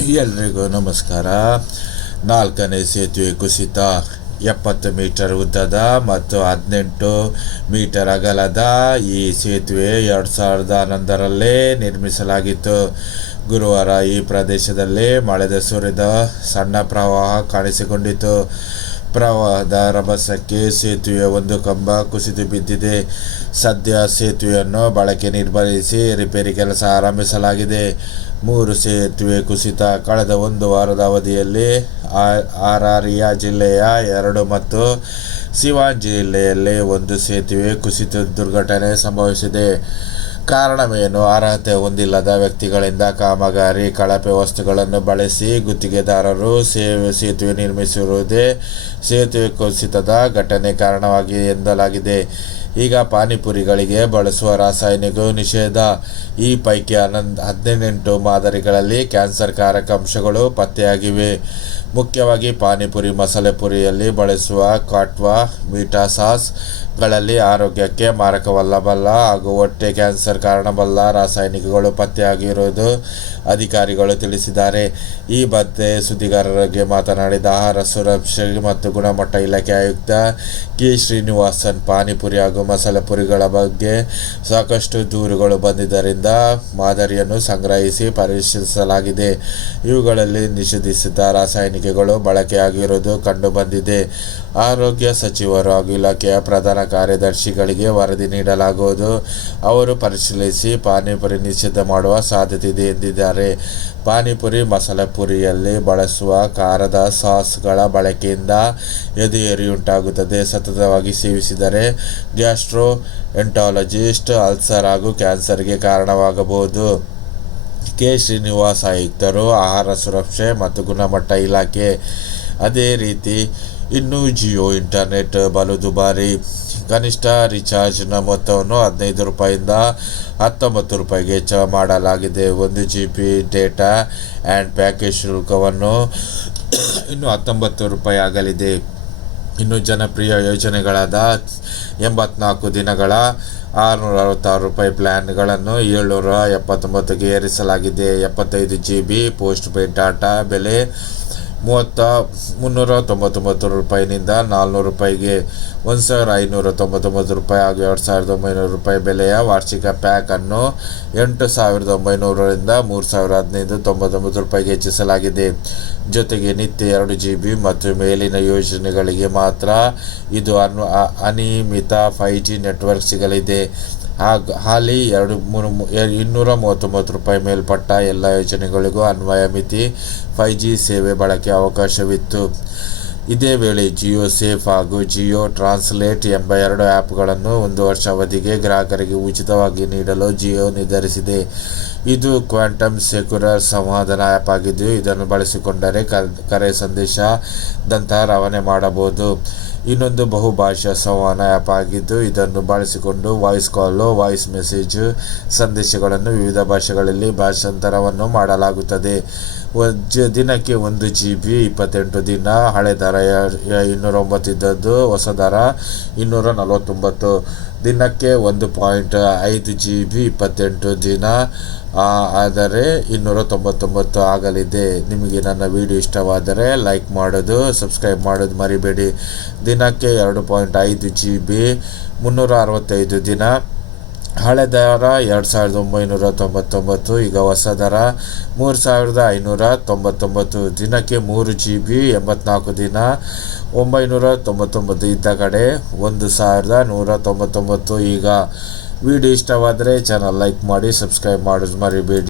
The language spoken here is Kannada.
ಎಲ್ರಿಗೂ ನಮಸ್ಕಾರ. ನಾಲ್ಕನೇ ಸೇತುವೆ ಕುಸಿತ ಎಪ್ಪತ್ತು ಮೀಟರ್ ಉದ್ದದ ಮತ್ತು ಹದಿನೆಂಟು ಮೀಟರ್ ಅಗಲದ ಈ ಸೇತುವೆ ಎರಡು ಸಾವಿರದ ಹನ್ನೊಂದರಲ್ಲೇ ನಿರ್ಮಿಸಲಾಗಿತ್ತು. ಗುರುವಾರ ಈ ಪ್ರದೇಶದಲ್ಲಿ ಮಳೆದ ಸುರಿದ ಸಣ್ಣ ಪ್ರವಾಹ ಕಾಣಿಸಿಕೊಂಡಿತು ಪ್ರವಾಹದ ರಭಸಕ್ಕೆ ಸೇತುವೆಯ ಒಂದು ಕಂಬ ಕುಸಿದು ಬಿದ್ದಿದೆ. ಸದ್ಯ ಸೇತುವೆಯನ್ನು ಬಳಕೆ ನಿರ್ಬಂಧಿಸಿ ರಿಪೇರಿ ಕೆಲಸ ಆರಂಭಿಸಲಾಗಿದೆ. ಮೂರು ಸೇತುವೆ ಕುಸಿತ ಕಳೆದ ಒಂದು ವಾರದ ಅವಧಿಯಲ್ಲಿ ಆರಾರಿಯಾ ಜಿಲ್ಲೆಯ ಎರಡು ಮತ್ತು ಸಿವಾನ್ ಜಿಲ್ಲೆಯಲ್ಲಿ ಒಂದು ಸೇತುವೆ ಕುಸಿತ ದುರ್ಘಟನೆ ಸಂಭವಿಸಿದೆ. ಕಾರಣವೇನು? ಅರ್ಹತೆ ಹೊಂದಿಲ್ಲದ ವ್ಯಕ್ತಿಗಳಿಂದ ಕಾಮಗಾರಿ, ಕಳಪೆ ವಸ್ತುಗಳನ್ನು ಬಳಸಿ ಗುತ್ತಿಗೆದಾರರು ಸೇವೆ, ಸೇತುವೆ ನಿರ್ಮಿಸಿರುವುದೇ ಸೇತುವೆ ಕುಸಿತದ ಘಟನೆ ಕಾರಣವಾಗಿದೆ ಎಂದಲಾಗಿದೆ. ಈಗ ಪಾನಿಪುರಿಗಳಿಗೆ ಬಳಸುವ ರಾಸಾಯನಿಕ ನಿಷೇಧ. ಈ ಪೈಕಿ ಹನ್ನೊಂದು, ಹದಿನೆಂಟು ಮಾದರಿಗಳಲ್ಲಿ ಕ್ಯಾನ್ಸರ್ಕಾರಕ ಅಂಶಗಳು ಪತ್ತೆಯಾಗಿವೆ. ಮುಖ್ಯವಾಗಿ ಪಾನಿಪುರಿ, ಮಸಾಲೆ ಪುರಿಯಲ್ಲಿ ಬಳಸುವ ಕಾಟ್ವಾ ಮೀಟಾ ಸಾಸ್ಗಳಲ್ಲಿ ಆರೋಗ್ಯಕ್ಕೆ ಮಾರಕವಲ್ಲಬಲ್ಲ ಹಾಗೂ ಹೊಟ್ಟೆ ಕ್ಯಾನ್ಸರ್ ಕಾರಣಬಲ್ಲ ರಾಸಾಯನಿಕಗಳು ಪತ್ತೆಯಾಗಿರುವುದು ಅಧಿಕಾರಿಗಳು ತಿಳಿಸಿದ್ದಾರೆ. ಈ ಬಗ್ಗೆ ಸುದ್ದಿಗಾರರಿಗೆ ಮಾತನಾಡಿದ ಆಹಾರ ಸುರಕ್ಷೆ ಮತ್ತು ಗುಣಮಟ್ಟ ಇಲಾಖೆ ಆಯುಕ್ತ ಕೆ. ಶ್ರೀನಿವಾಸನ್, ಪಾನಿಪುರಿ ಹಾಗೂ ಮಸಾಲೆ ಪುರಿಗಳ ಬಗ್ಗೆ ಸಾಕಷ್ಟು ದೂರುಗಳು ಬಂದಿದ್ದರಿಂದ ಮಾದರಿಯನ್ನು ಸಂಗ್ರಹಿಸಿ ಪರಿಶೀಲಿಸಲಾಗಿದೆ ಇವುಗಳಲ್ಲಿ ನಿಷೇಧಿಸಿದ ರಾಸಾಯನಿಕಗಳು ಬಳಕೆಯಾಗಿರುವುದು ಕಂಡುಬಂದಿದೆ. ಆರೋಗ್ಯ ಸಚಿವರು ಹಾಗೂ ಇಲಾಖೆಯ ಪ್ರಧಾನ ಕಾರ್ಯದರ್ಶಿಗಳಿಗೆ ವರದಿ ನೀಡಲಾಗುವುದು. ಅವರು ಪರಿಶೀಲಿಸಿ ಪಾನಿಪುರಿ ನಿಷೇಧ ಮಾಡುವ ಸಾಧ್ಯತೆ ಇದೆ ಎಂದಿದ್ದಾರೆ. ಪಾನಿಪುರಿ ಮಸಾಲೆ ಪುರಿಯಲ್ಲಿ ಬಳಸುವ ಖಾರದ ಸಾಸ್ಗಳ ಬಳಕೆಯಿಂದ ಎದೆಯರಿಯುಂಟಾಗುತ್ತದೆ. ಸತತವಾಗಿ ಸೇವಿಸಿದರೆ ಗ್ಯಾಸ್ಟ್ರೋ ಎಂಟಾಲಜಿಸ್ಟ್, ಅಲ್ಸರ್ ಹಾಗೂ ಕ್ಯಾನ್ಸರ್ಗೆ ಕಾರಣವಾಗಬಹುದು. ಕೆ ಶ್ರೀನಿವಾಸ್ ಆಯುಕ್ತರು ಆಹಾರ ಸುರಕ್ಷೆ ಮತ್ತು ಗುಣಮಟ್ಟ ಇಲಾಖೆ ಅದೇ ರೀತಿ ಇನ್ನು ಜಿಯೋ ಇಂಟರ್ನೆಟ್ ಬಲು ದುಬಾರಿ. ಕನಿಷ್ಠ ರಿಚಾರ್ಜ್ನ ಮೊತ್ತವನ್ನು ಹದಿನೈದು ರೂಪಾಯಿಂದ ಹತ್ತೊಂಬತ್ತು ರೂಪಾಯಿಗೆ ಹೆಚ್ಚಳ ಮಾಡಲಾಗಿದೆ. ಒಂದು G B data and package ಶುಲ್ಕವನ್ನು ಇನ್ನು ಹತ್ತೊಂಬತ್ತು ರೂಪಾಯಿ ಆಗಲಿದೆ. ಇನ್ನು ಜನಪ್ರಿಯ ಯೋಜನೆಗಳಾದ ಎಂಬತ್ನಾಲ್ಕು ದಿನಗಳ ಆರುನೂರ ಅರವತ್ತಾರು ರೂಪಾಯಿ ಪ್ಲ್ಯಾನ್ಗಳನ್ನು ಏಳ್ನೂರ ಎಪ್ಪತ್ತೊಂಬತ್ತಕ್ಕೆ ಏರಿಸಲಾಗಿದೆ. ಎಪ್ಪತ್ತೈದು G B post paid data ಬೆಲೆ ಮೂವತ್ತ ಮುನ್ನೂರ ತೊಂಬತ್ತೊಂಬತ್ತು ರೂಪಾಯಿನಿಂದ ನಾಲ್ನೂರು ರೂಪಾಯಿಗೆ ಒಂದು ಸಾವಿರ ಐನೂರ ತೊಂಬತ್ತೊಂಬತ್ತು ರೂಪಾಯಿ ಹಾಗೂ ಎರಡು ಸಾವಿರದ ಒಂಬೈನೂರು ರೂಪಾಯಿ ಬೆಲೆಯ ವಾರ್ಷಿಕ ಪ್ಯಾಕನ್ನು ಎಂಟು ಸಾವಿರದ ಒಂಬೈನೂರರಿಂದ ಮೂರು ಸಾವಿರ ಹದಿನೈದು ತೊಂಬತ್ತೊಂಬತ್ತು ರೂಪಾಯಿಗೆ ಹೆಚ್ಚಿಸಲಾಗಿದೆ. ಜೊತೆಗೆ ನಿತ್ಯ ಎರಡು ಜಿ ಬಿ ಮತ್ತು ಮೇಲಿನ ಯೋಜನೆಗಳಿಗೆ ಮಾತ್ರ ಇದು ಅನು, ಅನಿಯಮಿತ ಫೈ ಜಿ ನೆಟ್ವರ್ಕ್ ಸಿಗಲಿದೆ. ಹಾಲಿ ಎರಡು ಮೂರು ಇನ್ನೂರ ಮೂವತ್ತೊಂಬತ್ತು ರೂಪಾಯಿ ಮೇಲ್ಪಟ್ಟ ಎಲ್ಲ ಯೋಜನೆಗಳಿಗೂ ಅನ್ವಯ ಮಿತಿ ಫೈ ಜಿ ಸೇವೆ ಬಳಕೆ ಅವಕಾಶವಿತ್ತು. ಇದೇ ವೇಳೆ ಜಿಯೋ ಸೇಫ್ ಹಾಗೂ ಜಿಯೋ ಟ್ರಾನ್ಸ್ಲೇಟ್ ಎಂಬ ಎರಡು ಆ್ಯಪ್ಗಳನ್ನು ಒಂದು ವರ್ಷ ಅವಧಿಗೆ ಗ್ರಾಹಕರಿಗೆ ಉಚಿತವಾಗಿ ನೀಡಲು ಜಿಯೋ ನಿರ್ಧರಿಸಿದೆ. ಇದು ಕ್ವಾಂಟಮ್ ಸೆಕ್ಯುರರ್ ಸಂವಾದನ ಆ್ಯಪ್ ಆಗಿದ್ದು ಇದನ್ನು ಬಳಸಿಕೊಂಡರೆ ಕರೆ ಸಂದೇಶದಂತಹ ರವಾನೆ ಮಾಡಬಹುದು. ಇನ್ನೊಂದು ಬಹುಭಾಷಾ ಸಂವಹನ ಆ್ಯಪ್ ಆಗಿದ್ದು, ಇದನ್ನು ಬಳಸಿಕೊಂಡು ವಾಯ್ಸ್ ಕಾಲು ವಾಯ್ಸ್ ಮೆಸೇಜ್ ಸಂದೇಶಗಳನ್ನು ವಿವಿಧ ಭಾಷೆಗಳಲ್ಲಿ ಭಾಷಾಂತರವನ್ನು ಮಾಡಲಾಗುತ್ತದೆ. ದಿನಕ್ಕೆ ಒಂದು ಜಿ ಬಿ ಇಪ್ಪತ್ತೆಂಟು ದಿನ, ಹಳೆ ದರ ಇನ್ನೂರ ಒಂಬತ್ತು ಇದ್ದದ್ದು ಹೊಸ ದರ ಇನ್ನೂರ ನಲವತ್ತೊಂಬತ್ತು ದಿನಕ್ಕೆ ಒಂದು ಪಾಯಿಂಟ್ ಐದು ಜಿ ಬಿ ಇಪ್ಪತ್ತೆಂಟು ದಿನ. ಆದರೆ ಇನ್ನೂರ ತೊಂಬತ್ತೊಂಬತ್ತು ಆಗಲಿದೆ. ನಿಮಗೆ ನನ್ನ ವಿಡಿಯೋ ಇಷ್ಟವಾದರೆ ಲೈಕ್ ಮಾಡೋದು, ಸಬ್ಸ್ಕ್ರೈಬ್ ಮಾಡೋದು ಮರಿಬೇಡಿ. ದಿನಕ್ಕೆ ಎರಡು ಪಾಯಿಂಟ್ ಐದು ಜಿ ಬಿ ಮುನ್ನೂರ ಅರವತ್ತೈದು ದಿನ. ಹಳೆ ದರ ಎರಡು ಸಾವಿರದ ಒಂಬೈನೂರ ತೊಂಬತ್ತೊಂಬತ್ತು ಈಗ ಹೊಸ ದರ ಮೂರು ಸಾವಿರದ ಐನೂರ ತೊಂಬತ್ತೊಂಬತ್ತು ದಿನಕ್ಕೆ ಮೂರು ಜಿ ಬಿ ಎಂಬತ್ನಾಲ್ಕು ದಿನ. ಒಂಬೈನೂರ ತೊಂಬತ್ತೊಂಬತ್ತು ಇದ್ದ ಕಡೆ ಒಂದು ಸಾವಿರದ ನೂರ ತೊಂಬತ್ತೊಂಬತ್ತು ಈಗ ವಿಡಿಯೋ ಇಷ್ಟವಾದರೆ ಚಾನಲ್ ಲೈಕ್ ಮಾಡಿ ಸಬ್ಸ್ಕ್ರೈಬ್ ಮಾಡೋದು ಮರಿಬೇಡಿ.